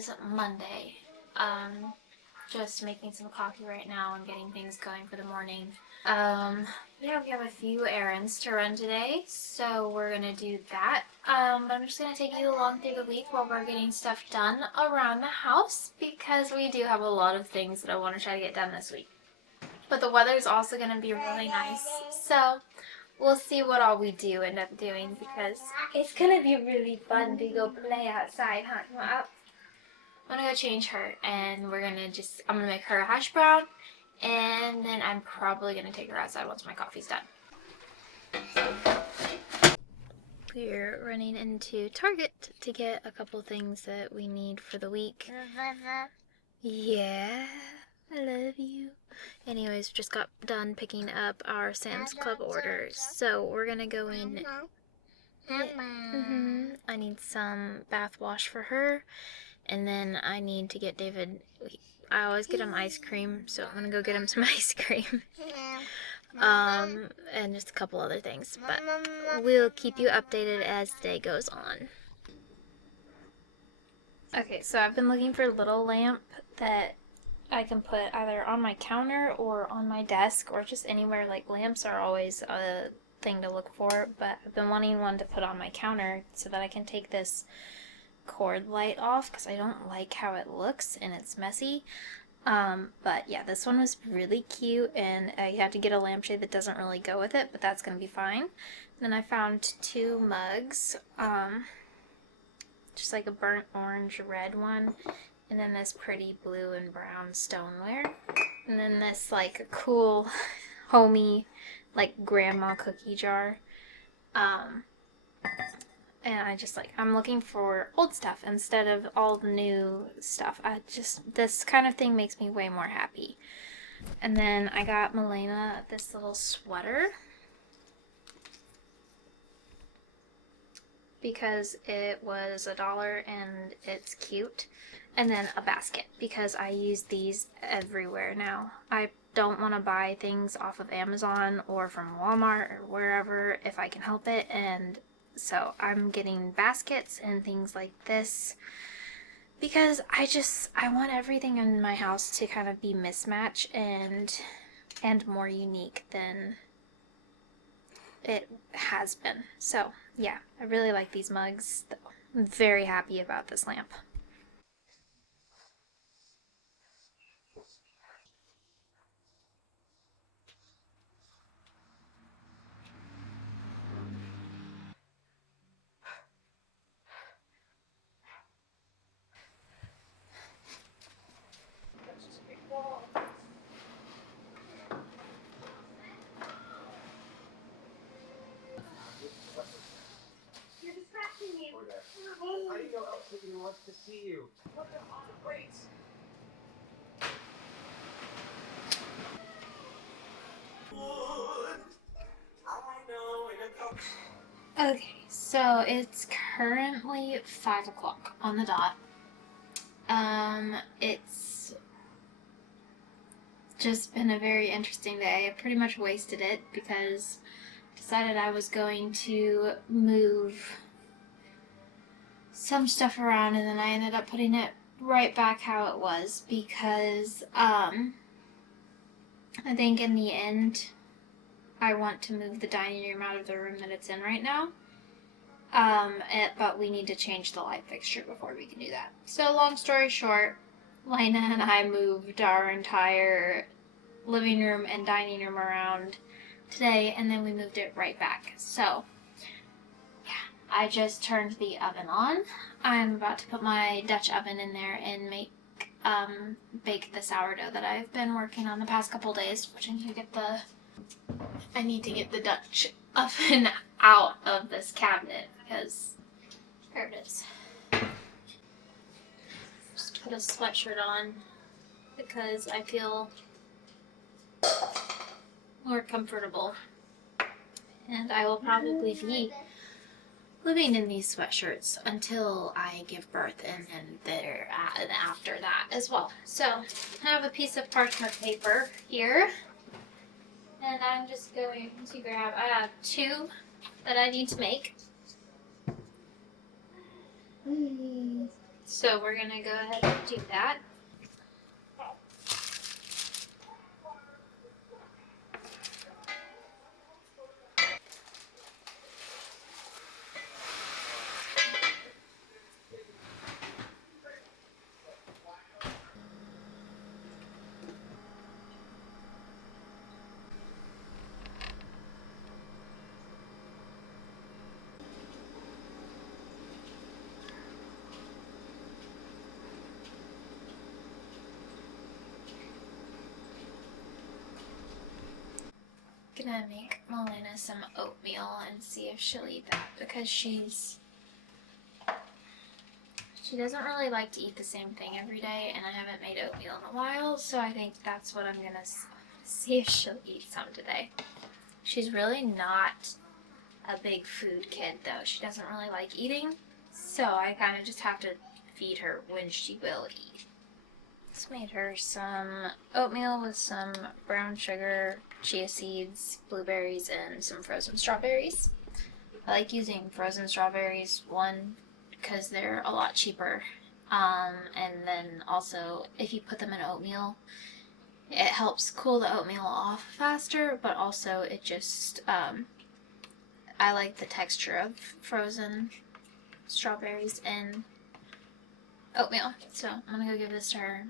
is Monday. Just making some coffee right now and getting things going for the morning. Yeah, we have a few errands to run today, so we're gonna do that. But I'm just gonna take you along through the week while we're getting stuff done around the house because we do have a lot of things that I want to try to get done this week. But the weather is also gonna be really nice, so we'll see what all we do end up doing because it's gonna be really fun to go play outside, huh? You want up? I'm gonna go change her and I'm gonna make her a hash brown and then I'm probably gonna take her outside once my coffee's done. We're running into Target to get a couple things that we need for the week. Yeah, I love you. Anyways, just got done picking up our Sam's Club orders, so we're gonna go in. I need some bath wash for her, and then I need to get David. I always get him ice cream, so I'm gonna go get him some ice cream. And just a couple other things, but we'll keep you updated as the day goes on. Okay, so I've been looking for a little lamp that I can put either on my counter or on my desk or just anywhere. Like, lamps are always a thing to look for, but I've been wanting one to put on my counter so that I can take this cord light off because I don't like how it looks and it's messy. But yeah, this one was really cute, and I had to get a lampshade that doesn't really go with it, but that's gonna be fine. Then I found two mugs, just like a burnt orange red one, and then this pretty blue and brown stoneware, and then this like cool homey like grandma cookie jar. And I'm looking for old stuff instead of all the new stuff. This kind of thing makes me way more happy. And then I got Milena this little sweater because it was $1 and it's cute. And then a basket because I use these everywhere now. I don't want to buy things off of Amazon or from Walmart or wherever if I can help it, and so I'm getting baskets and things like this because I want everything in my house to kind of be mismatched and more unique than it has been. So yeah, I really like these mugs. I'm very happy about this lamp. You're distracting me. I didn't know Elton wants to see you. Wait. Okay, so it's currently 5 o'clock on the dot. It's just been a very interesting day. I pretty much wasted it because I decided I was going to move some stuff around and then I ended up putting it right back how it was because I think in the end I want to move the dining room out of the room that it's in right now. But we need to change the light fixture before we can do that. So long story short, Lena and I moved our entire living room and dining room around today, and then we moved it right back. So yeah, I just turned the oven on. I'm about to put my Dutch oven in there and bake the sourdough that I've been working on the past couple days, which I need to get the Dutch oven out of this cabinet because there it is. Just put a sweatshirt on because I feel more comfortable, and I will probably be living in these sweatshirts until I give birth and after that as well. So I have a piece of parchment paper here, and I'm just going to grab, I have 2 that I need to make. So we're gonna go ahead and do that. Gonna make Melina some oatmeal and see if she'll eat that, because she doesn't really like to eat the same thing every day, and I haven't made oatmeal in a while, so I think that's what I'm gonna see if she'll eat some today. She's really not a big food kid though. She doesn't really like eating, so I kind of just have to feed her when she will eat. Just made her some oatmeal with some brown sugar, chia seeds, blueberries, and some frozen strawberries. I like using frozen strawberries, one, because they're a lot cheaper, and then also if you put them in oatmeal, it helps cool the oatmeal off faster, but also it just, I like the texture of frozen strawberries in oatmeal. So I'm gonna go give this to her.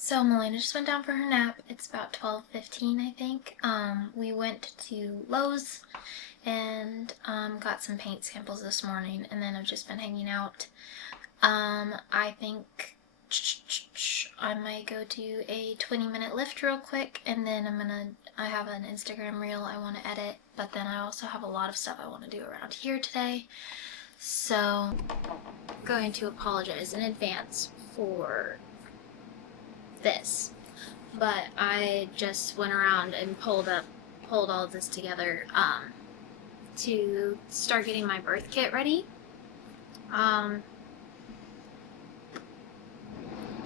So Melina just went down for her nap. It's about 12:15, I think. We went to Lowe's and got some paint samples this morning, and then I've just been hanging out. I think I might go do a 20-minute lift real quick, and then I have an Instagram reel I want to edit, but then I also have a lot of stuff I want to do around here today. So I'm going to apologize in advance for this, but I just went around and pulled all of this together to start getting my birth kit ready. The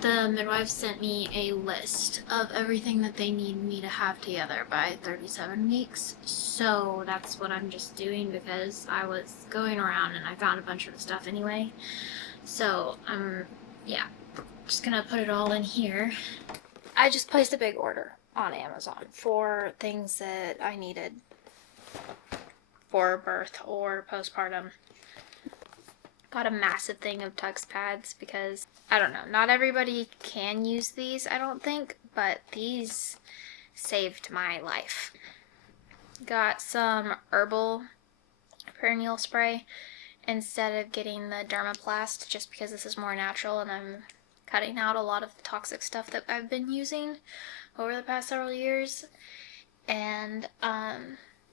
midwife sent me a list of everything that they need me to have together by 37 weeks, so that's what I'm just doing because I was going around and I found a bunch of the stuff anyway. So yeah, just gonna put it all in here. I just placed a big order on Amazon for things that I needed for birth or postpartum. Got a massive thing of Tux pads because, I don't know, not everybody can use these, I don't think, but these saved my life. Got some herbal perineal spray instead of getting the Dermaplast, just because this is more natural and I'm cutting out a lot of the toxic stuff that I've been using over the past several years. And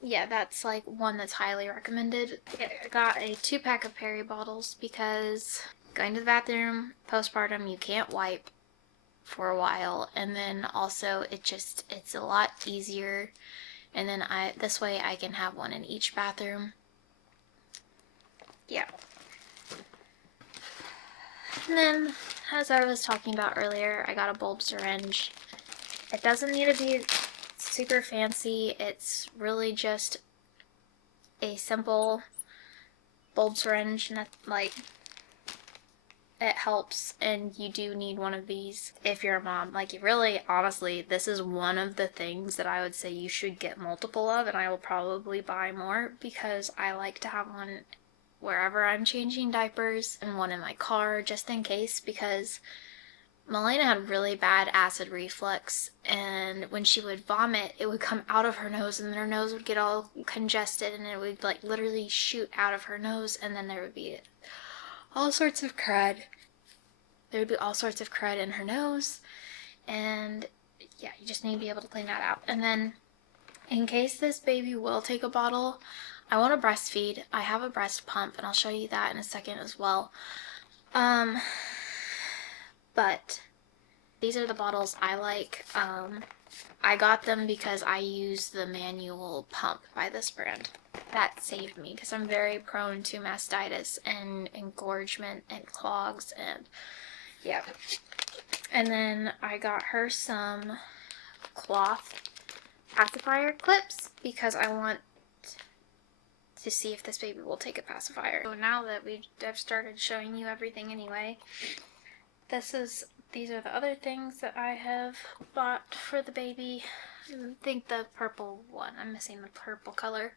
yeah, that's like one that's highly recommended. I got a 2-pack of Perry bottles because going to the bathroom postpartum, you can't wipe for a while, and then also it's a lot easier, and then this way I can have one in each bathroom. Yeah. And then, as I was talking about earlier, I got a bulb syringe. It doesn't need to be super fancy. It's really just a simple bulb syringe, and like, it helps, and you do need one of these if you're a mom. Like, really, honestly, this is one of the things that I would say you should get multiple of, and I will probably buy more because I like to have one wherever I'm changing diapers and one in my car just in case, because Melina had really bad acid reflux, and when she would vomit, it would come out of her nose, and her nose would get all congested, and it would like literally shoot out of her nose, and then there would be all sorts of crud. There would be all sorts of crud in her nose, and yeah, you just need to be able to clean that out. And then, in case this baby will take a bottle, I want to breastfeed. I have a breast pump, and I'll show you that in a second as well. But these are the bottles I like. I got them because I use the manual pump by this brand. That saved me because I'm very prone to mastitis and engorgement and clogs and yeah. And then I got her some cloth pacifier clips because I want to see if this baby will take a pacifier. So now that I've started showing you everything anyway, these are the other things that I have bought for the baby. I think the purple one. I'm missing the purple color.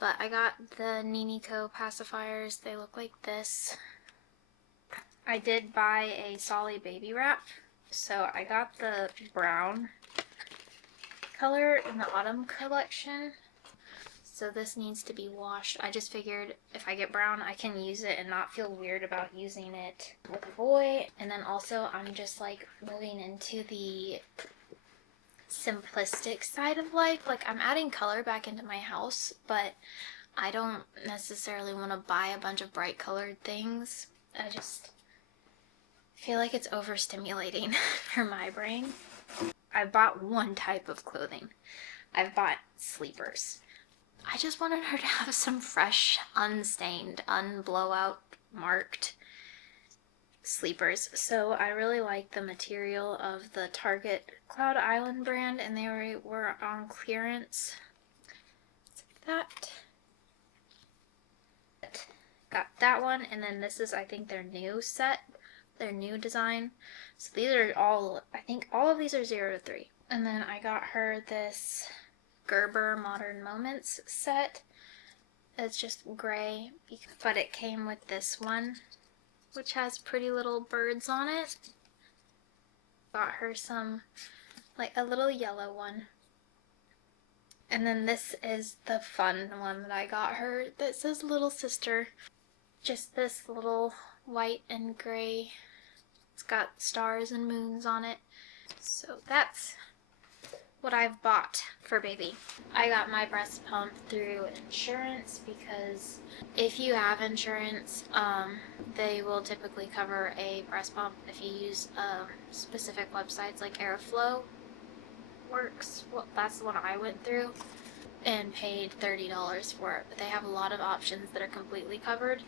But I got the Ninico pacifiers. They look like this. I did buy a Solly baby wrap. So I got the brown color in the autumn collection. So this needs to be washed. I just figured if I get brown, I can use it and not feel weird about using it with a boy. And then also I'm just like moving into the simplistic side of life. Like I'm adding color back into my house, but I don't necessarily want to buy a bunch of bright colored things. I just feel like it's overstimulating for my brain. I bought one type of clothing. I've bought sleepers. I just wanted her to have some fresh, unstained, unblowout marked sleepers. So I really like the material of the Target Cloud Island brand, and they were on clearance. That. Got that one, and then this is, I think, their new set, their new design. So these are all, I think all of these are 0 to 3. And then I got her this Gerber Modern Moments set. It's just gray, but it came with this one, which has pretty little birds on it. Got her some, like a little yellow one. And then this is the fun one that I got her that says Little Sister. Just this little white and gray. It's got stars and moons on it. So that's what I've bought for baby. I got my breast pump through insurance because if you have insurance, they will typically cover a breast pump if you use specific websites like Airflow Works. Well, that's the one I went through and paid $30 for it, but they have a lot of options that are completely covered.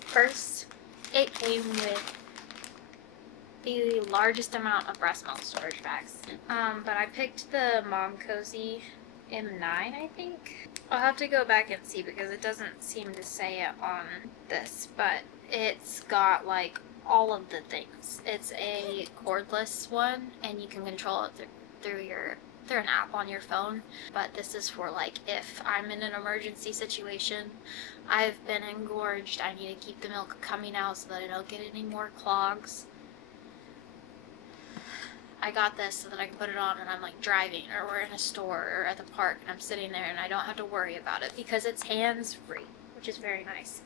First, it came with the largest amount of breast milk storage bags. But I picked the Mom Cozy M9, I think. I'll have to go back and see because it doesn't seem to say it on this, but it's got like all of the things. It's a cordless one, and you can control it through an app on your phone. But this is for like if I'm in an emergency situation, I've been engorged, I need to keep the milk coming out so that I don't get any more clogs. I got this so that I can put it on and I'm like driving or we're in a store or at the park and I'm sitting there and I don't have to worry about it because it's hands-free, which is very nice.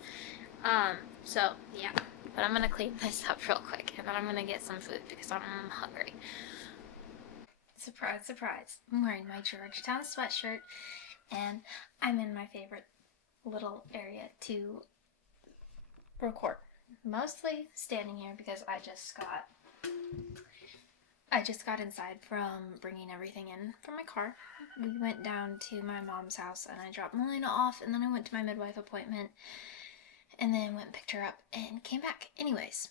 So yeah, but I'm gonna clean this up real quick and then I'm gonna get some food because I'm hungry. Surprise, surprise. I'm wearing my Georgetown sweatshirt and I'm in my favorite little area to record. Mostly standing here because I just got inside from bringing everything in from my car. We went down to my mom's house and I dropped Melina off and then I went to my midwife appointment and then went and picked her up and came back. Anyways,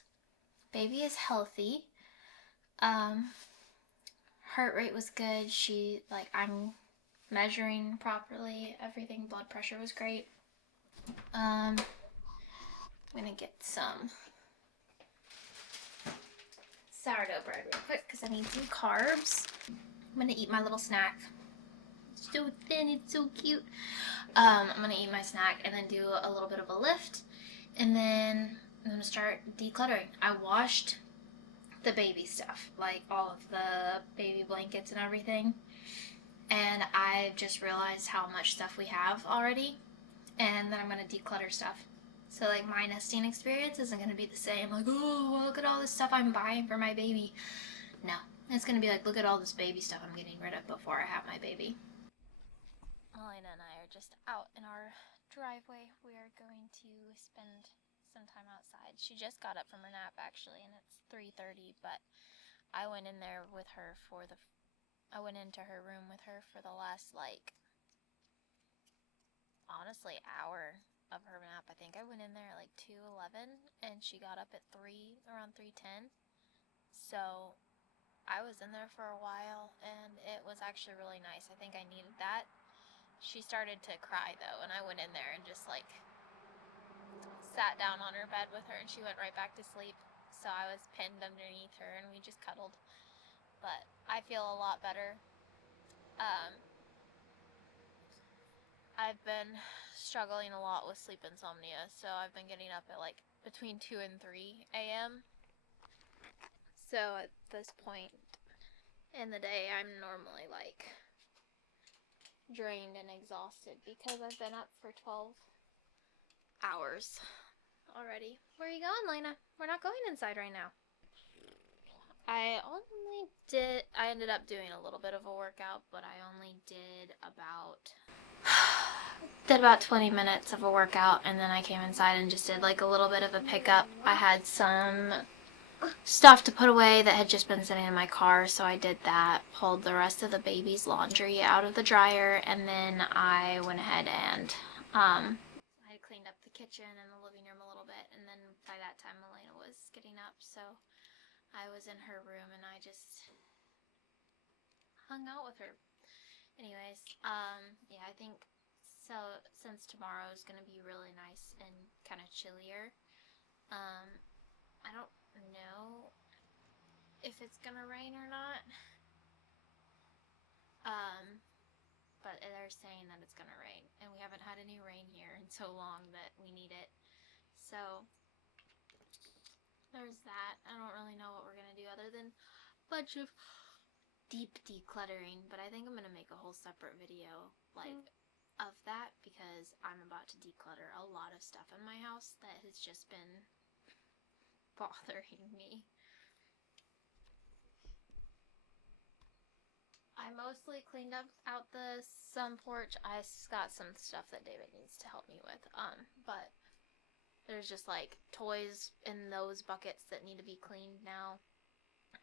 baby is healthy. Heart rate was good. I'm measuring properly. Everything, blood pressure was great. I'm gonna get some sourdough bread real quick because I need some carbs. I'm gonna eat my little snack. It's so thin, it's so cute. I'm gonna eat my snack and then do a little bit of a lift, and then I'm gonna start decluttering. I washed the baby stuff, like all of the baby blankets and everything, and I just realized how much stuff we have already, and then I'm gonna declutter stuff. So like my nesting experience isn't gonna be the same, like, oh, look at all this stuff I'm buying for my baby. No, it's gonna be like, look at all this baby stuff I'm getting rid of before I have my baby. Melina and I are just out in our driveway. We are going to spend some time outside. She just got up from her nap actually, and it's 3:30, but I went in there with her for the I went into her room with her for the last, like, honestly, hour of her nap. I think I went in there at like 2:11, and she got up at around 3:10. So I was in there for a while, and it was actually really nice. I think I needed that. She started to cry though, and I went in there and just like sat down on her bed with her, and she went right back to sleep. So I was pinned underneath her, and we just cuddled. But I feel a lot better. I've been struggling a lot with sleep insomnia, so I've been getting up at like between 2 and 3 a.m. So at this point in the day, I'm normally like drained and exhausted because I've been up for 12 hours already. Where are you going, Lena? We're not going inside right now. I ended up doing a little bit of a workout, but I only did about 20 minutes of a workout, and then I came inside and just did like a little bit of a pickup. I had some stuff to put away that had just been sitting in my car, so I did that, pulled the rest of the baby's laundry out of the dryer, and then I went ahead and I cleaned up the kitchen and the living room a little bit, and then by that time Elena was getting up, so I was in her room and I just hung out with her. Anyways, yeah, I think so. Since tomorrow is gonna be really nice and kind of chillier, I don't know if it's gonna rain or not. But they're saying that it's gonna rain, and we haven't had any rain here in so long that we need it. So there's that. I don't really know what we're gonna do other than a bunch of deep decluttering, but I think I'm gonna make a whole separate video of that because I'm about to declutter a lot of stuff in my house that has just been bothering me. I mostly cleaned out the sun porch. I got some stuff that David needs to help me with. But there's just like toys in those buckets that need to be cleaned now.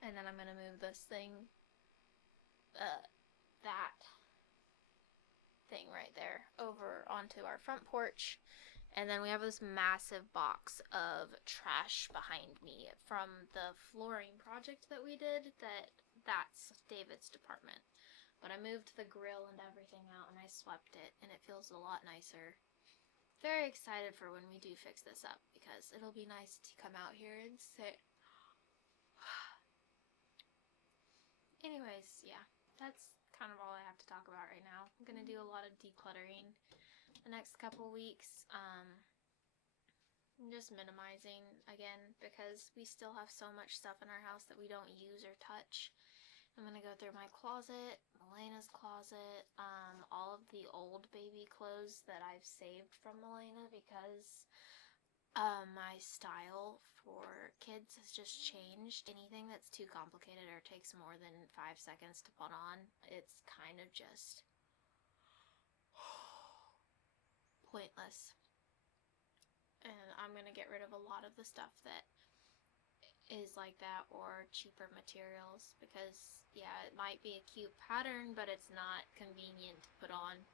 And then I'm gonna move this thing, that thing right there, over onto our front porch. And then we have this massive box of trash behind me from the flooring project that we did. That's David's department. But I moved the grill and everything out, and I swept it, and it feels a lot nicer. Very excited for when we do fix this up, because it'll be nice to come out here and sit. Anyways, yeah, that's kind of all I have to talk about right now. I'm gonna do a lot of decluttering the next couple weeks. I'm just minimizing again because we still have so much stuff in our house that we don't use or touch. I'm gonna go through my closet, Elena's closet, all of the old baby clothes that I've saved from Elena because my style for kids has just changed. Anything that's too complicated or takes more than 5 seconds to put on, it's kind of just pointless. And I'm gonna get rid of a lot of the stuff that is like that, or cheaper materials, because yeah, it might be a cute pattern, but it's not convenient to put on.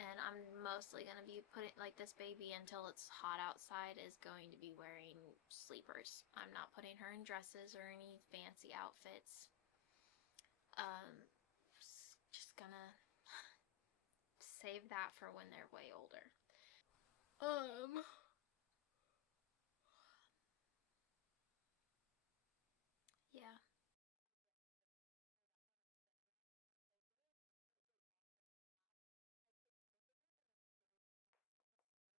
And I'm mostly going to be putting, like, this baby, until it's hot outside, is going to be wearing sleepers. I'm not putting her in dresses or any fancy outfits. Just gonna save that for when they're way older.